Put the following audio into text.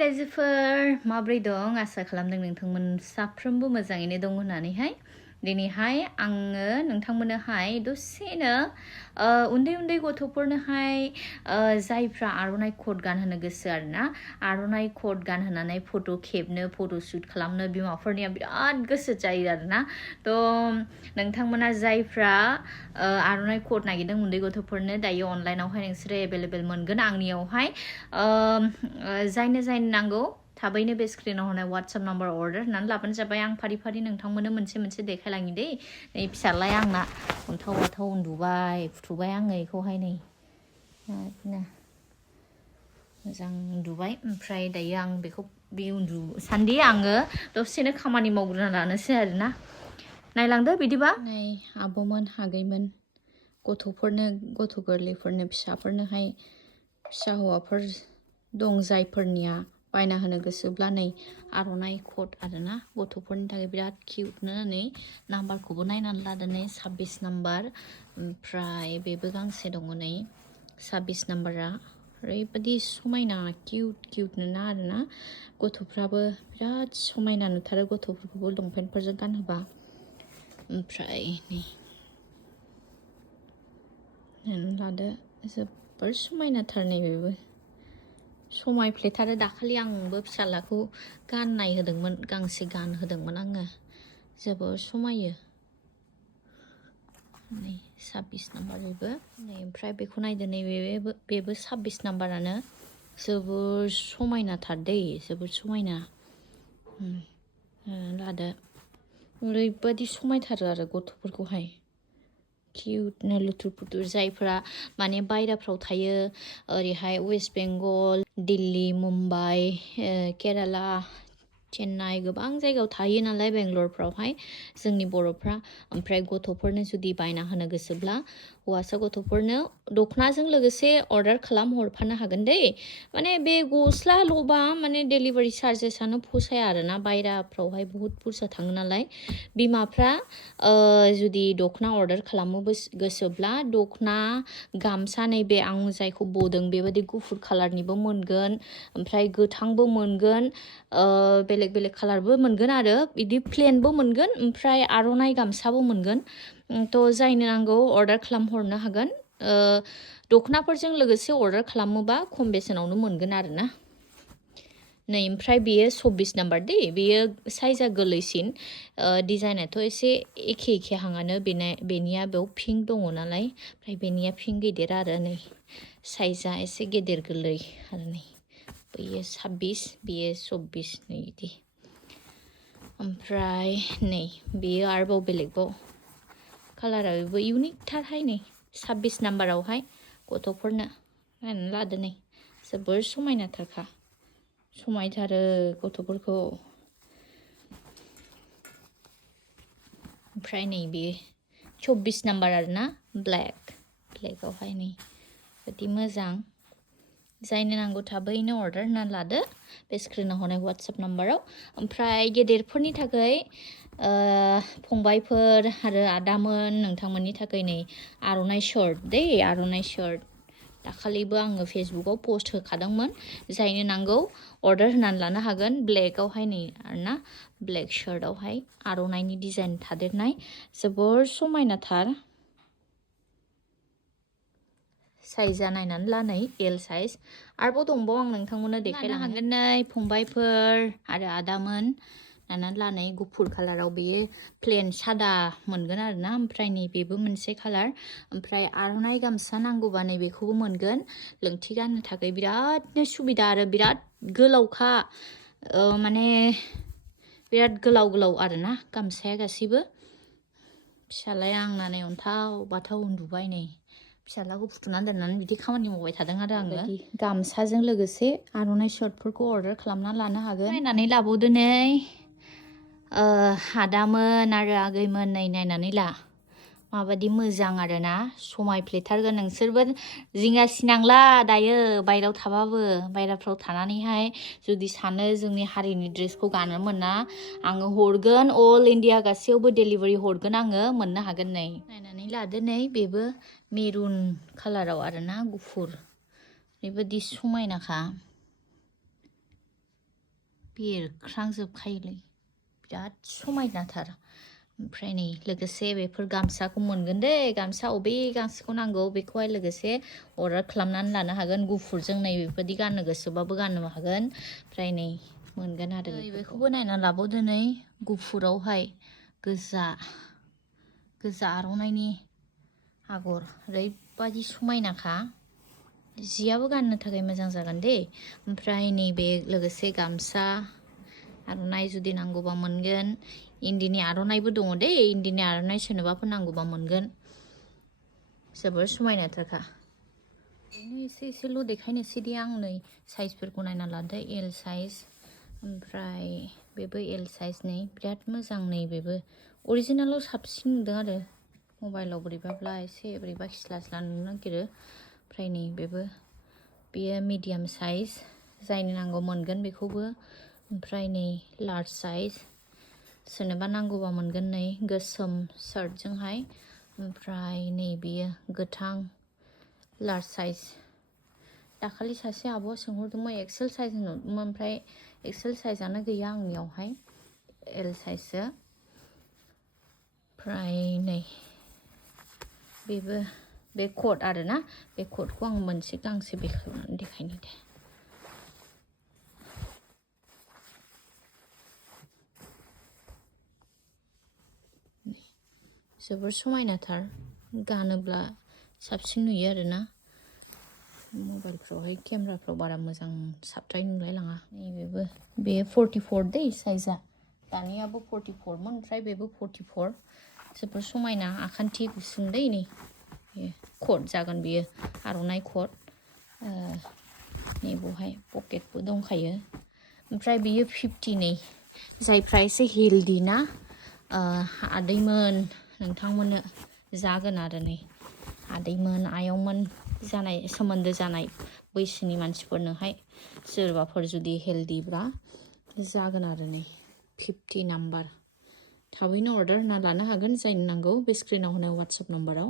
रायजोफोर माब्रै दं आसा खालामदों नोंथांमोन साफ्रोमबो मोजाङैनो दं होननानैहाय दिनैहाय आङो नोंथांमोननोहाय दसेनो उन्दै उन्दै गथ'फोरनोहाय जायफ्रा आर'नाइ कोट गानहोनो गोसो आरोना आर'नाइ कोट गानहोनानै फट' खेबनो फट' शुट खालामनो बिमाफोरनिया बिराद गोसो जायो आरोना थ' नोंथांमोना जायफ्रा आर'नाइ कोट नागिरदों उन्दै गथ'फोरनो दायो अनलाइनावहाय नोंसोरो एभेलेबेल मोनगोन आंनियावहाय जायनो नांगौ थाबैनो बे स्क्रिनाव होनाय WhatsApp नाम्बार अर्डार होनानै लाबानो जाबाय आं फारि फारि नोंथांमोननो मोनसे मोनसे देखायलाङि दे नै फिसालाया आंना अन्थाव बाथाव उन्दुबाय फुथुबाय आङो बेखौहाय नै मोजां उन्दुबाय ओमफ्राय दायो आं बेखौ बे उन्दुसान्दि आङो दसेनो खामानि मावग्रोना लानोसै आरोना नायलांदो बिदिबा नै आब'मोन आगैमोन गथ'फोरनो गथ' गोरलैफोरनो फिसाफोरनोहाय फिसा हौवाफोर दं जायफोरनिया बायना होनो गोसोब्ला नै आर'नाइ कोट आरोना गथ'फोरनि थाखाय बिराद किउटनो नै नाम्बारखौबो नायनानै लादो नै 26 नाम्बार ओमफ्राय बेबो गांसे दङ नै 26 नाम्बारा ओरैबायदि समायना किउटनो ना आरोना गथ'फ्राबो बिराद समायना नुथारो गथ'फोरखौबो लंपेन्टफोरजों गानहोबा ओमफ्राय नै लादो जोबोर समायनाथार नै बेबो समायफ्लेथारो दाखालि आंबो फिसालाखौ गाननाय होदोंमोन गांसे गानहोदोंमोन आङो जोबोर समायो नै 26 नाम्बार बेबो नै ओमफ्राय बेखौ नायदो नै बेबो 26 नाम्बारानो जोबोर समायनाथार दै जोबोर समायना लादो ओरैबायदि समायथारो आरो गथ'फोरखौहाय किउटनो लुथुर पुथुर जायफ्रा माने बायराफ्राव थायो ओरैहाय वेस्ट बेंगल दिल्ली मुम्बाइ केराला चेन्नाइ गोबां जायगायाव थायो नालाय बेंगलरफ्रावहाय जोंनि बर'फ्रा ओमफ्राय गथ'फोरनो जुदि बायना होनो गोसोब्ला हौवासा गथ'फोरनो दख'नाजों लोगोसे अर्डार खालाम हरफानो हागोन दै माने बे गस्लाल'बा माने डेलिभारि चार्जेसआनो फसाया आरोना बायराफ्रावहाय बुहुत बुरजा थाङो नालाय बिमाफ्रा जुदि दख'ना अर्डार खालामनो गोसोब्ला दख'ना गामसा नैबे आं जायखौ बदों बेबायदि गुफुर कालारनिबो मोनगोन ओमफ्राय गोथांबो मोनगोन बेलेग बेलेग कालारबो मोनगोन आरो बिदि प्लेनबो मोनगोन ओमफ्राय आर'नाइ गामसाबो मोनगोन थ' जायनो नांगौ अर्डार खालामहरनो हागोन दख'नाफोरजों लोगोसे अर्डार खालामोबा खम बेसेनावनो मोनगोन आरोना नै ओमफ्राय बेयो 26 नाम्बार दै बेयो साइजआ गोरलैसिन डिजाइनाथ' एसे एखे हाङानो बेनिया बेयाव पिंक दङ नालाय ओमफ्राय बेनिया पिंक गिदिर आरो नै साइजआ एसे गेदेर गोरलै आरो नै बेयो 26 बेयो 24 नै बिदि ओमफ्राय नै बेयो आरोबाव बेलेगबाव कालारा बेबो इउनिकथारहाय नै 26 नाम्बारावहाय गथ'फोरनो नायनानै लादो नै जोबोर समायनाथारखा समायथारो गथ'फोरखौ ओमफ्राय नै बेयो 24 नाम्बार आरोना ब्लेकआवहाय नै बिदि मोजां जायनो नांगौ थाबैनो अर्डार होनानै लादो बे स्क्रिनाव होनाय WhatsApp नाम्बाराव ओमफ्राय गेदेरफोरनि थाखाय फंबायफोर आरो आदामोन नोंथांमोननि थाखाय नै आर'नाइ शार्ट दै आर'नाइ शार्ट दाखालिबो आङो फेसबुकाव पोस्ट होखादोंमोन जायनो नांगौ अर्डार होनानै लानो हागोन ब्लेकआवहाय नै आरोना ब्लेक शार्टआवहाय आर'नाइनि डिजाइन थादेरनाय जोबोर समायनाथार साइजआ नायनानै ला नै एल साइज आरोबाव दंबावो आं नोंथांमोननो देखायलांनो हागोन नै फंबायफोर आरो आदामोन नायनानै ला नै गुफुर कालाराव बेयो प्लेन सादा मोनगोन आरोना ओमफ्राय नै बेबो मोनसे कालार ओमफ्राय आर'नाइ गामसा नांगौबा नै बेखौबो मोनगोन लोंथि गाननो थाखाय बिरादनो सुबिदा आरो बिराद गोलावखा माने बिराद गोलाव आरोना गामसाया गासैबो फिसालाया आंना नै अन्थाव बाथाव उन्दुबाय नै फिसालाखौ फुथुनानै दोननानै बिदि खामानि मावबाय थादों आरो आङो गामसाजों लोगोसे आर'नाइ शार्टफोरखौ अर्डार खालामना लानो हागोन नायनानै लाबावदो नै आदामोन आरो आगैमोन नै नायनानै ला माबायदि मोजां आरोना समायफ्लेथारगोन नोंसोरबो जिंगा सिनांला दायो बायरायाव थाबाबो बायराफ्राव थानानैहाय जुदि सानो जोंनि हारिनि ड्रेसखौ गाननो मोना आङो हरगोन अल इन्डिया गासैयावबो डेलिभारि हरगोन आङो मोननो हागोन नै नायनानै लादो नै बेबो मेरुन कालाराव आरोना गुफुर ओरैबायदि समायनाखा बेरख्रांजोबखायोलै बिराद समायनाथार ओमफ्राय नै लोगोसे बेफोर गामसाखौ मोनगोन दे गामसा अबे गांसेखौ नांगौ बेखौहाय लोगोसे अर्डार खालामनानै लानो हागोन गुफुरजों नै बेफोरबायदि गाननो गोसोबाबो गाननो हागोन ओमफ्राय नै मोनगोन आरो बेखौबो नायना लाबावदो नै गुफुरावहाय गोजा आर'नाइनि आगर ओरैबायदि समायनाखा जियाबो गाननो थाखाय मोजां जागोन दे ओमफ्राय नैबे लोगोसे गामसा आर'नाइ जुदि नांगौबा मोनगोन इन्दिनि आर'नाइबो दङ दे इन्दिनि आर'नाइ सोरनोबाफोर नांगौबा मोनगोन जोबोर समायनाथारखा ओरैनो एसेल' देखायनोसै दे आं नै साइजफोरखौ नायना लादो एल साइज ओमफ्राय बेबो एल साइज नै बिराद मोजां नै बेबो अरिजिनेलाव साबसिन नुदों आरो मबाइलाव बोरैबाब्ला एसे बोरैबा खिस्ला नुनो नागिरो ओमफ्राय नै बेयो मिडियाम साइज जायनो नांगौ मोनगोन बेखौबो ओमफ्राय नै लार्ज साइज सोरनोबा नांगौबा मोनगोन नै गोसोम शार्टजोंहाय ओमफ्राय नै बेयो गोथां लार्ज साइज दाखालि सासे आब'आ सोंहरदोंमोन एक्सेल साइज होनहरदोंमोन ओमफ्राय एक्सेल साइजआनो गैया आंनियावहाय एल साइजसो ओमफ्राय नै बेबो बे कट आरोना बे कटखौ आं मोनसे गांसे बेखेवनानै देखायनि दे जोबोर समायनाथार गानोब्ला साबसिन नुयो आरोना मबाइलफ्रावहाय केमेराफ्राव बारा मोजां साबद्राय नुलायलाङा नैबेबो बे 44 दै साइजआ दानियाबो 44मोन ओमफ्राय बेबो 44 जोबोर समायना आखान्थि गुसुं दै नै कट जागोन बियो आर'नाइ कट नैबेवहाय पकेटबो दंखायो ओमफ्राय बियो 50 नै जायफ्रा एसे हेल्दि ना आदैमोन नोंथांमोननो जागोन आरो नै आदैमोन आयंमोन जानाय सोमोन्दो जानाय बैसोनि मानसिफोरनोहाय सोरबाफोर जुदि हेल्दिब्ला जागोन आरो नै 50 नाम्बार थाबैनो अर्डार होना लानो हागोन जायनो नांगौ बे स्क्रिनाव होनाय वाट्सएप नाम्बाराव